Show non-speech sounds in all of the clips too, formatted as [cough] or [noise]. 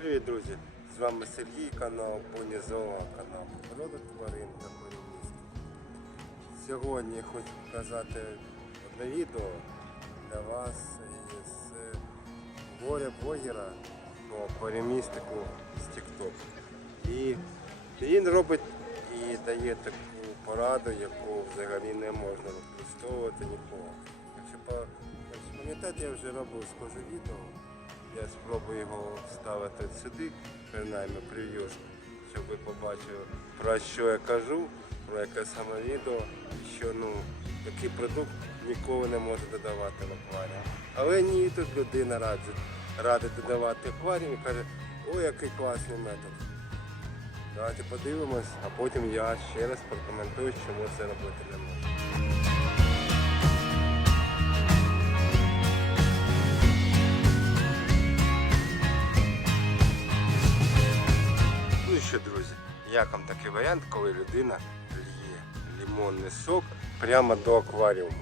Привіт, друзі! З вами Сергій, канал Понізова, канал Природа тварин та переміст. Сьогодні хочу показати одне відео для вас із горя блогера по перемістику з TikTok. І він робить і дає таку пораду, яку взагалі не можна використовувати нікого. Якщо пам'ятаєте, я вже робив схоже відео. Я спробую його вставити сюди, принаймні прев'юшку, щоб ви побачили, про що я кажу, про яке саме відео, що ну, такий продукт ніколи не може додавати в акваріум. Але ні, тут людина радить, радить додавати акваріум і каже, ой, який класний метод. Давайте подивимось, а потім я ще раз прокоментую, чому це робити не можна. Що, друзі, як вам такий варіант, коли людина лє лимонний сок прямо до акваріуму?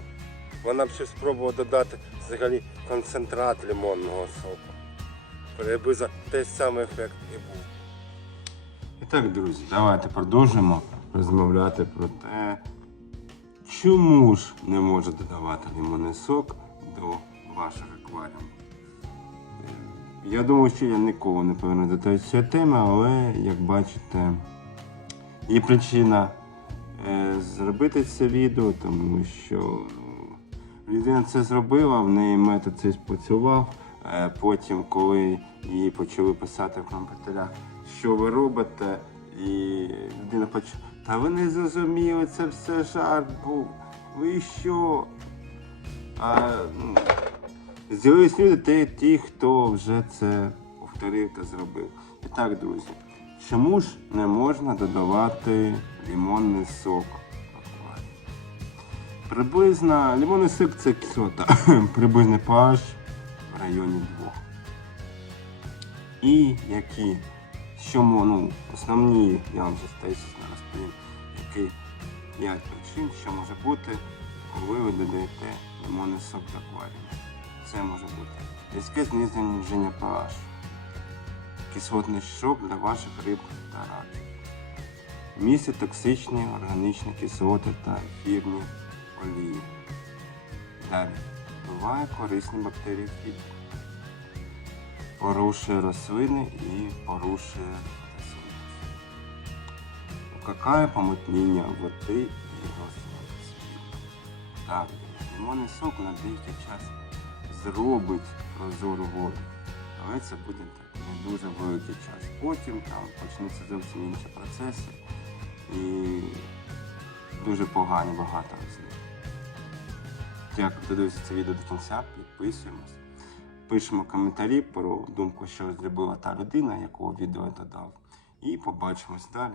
Вона б ще спробувала додати взагалі концентрат лимонного соку. Приблизно той самий ефект і був. І так, друзі, давайте продовжимо розмовляти про те, чому ж не може додавати лимонний сок до ваших акваріумів. Я думаю, що я ніколи не поверну до цієї теми, але як бачите, є причина е, зробити це відео, тому що ну, людина це зробила, в неї метод цей спрацював. Е, потім, коли їй почали писати в коментарях, що ви робите, і людина почала, та ви не зрозуміли, це все жарт був. Ви що? А, ну, З'явились люди, ті, хто вже це повторив та зробив. І так, друзі, чому ж не можна додавати лимонний сок? Приблизно лимонний сок це кислота, [clears throat] приблизно pH в районі 2. І які, що ну, основні, я вам зараз тезисно розповім, які 5 причин, що може бути, коли ви додаєте лимонний сок в акваріум. Це може бути різке зниження pH, кислотний шок для ваших риб та раків, містить токсичні органічні кислоти та ефірні олії. Далі вбиває корисні бактерії в порушує рослини і порушує фотосинтез. Викликає помутніння води і рослин. Далі, лимонний сок на деякий час зробить прозору воду. Але це буде так не дуже великий час. Потім там почнуться зовсім інші процеси і дуже погані багато з них. Дякую, хто дивився це відео до кінця. Підписуємось. Пишемо коментарі про думку, що зробила та людина, якого відео я додав. І побачимось далі.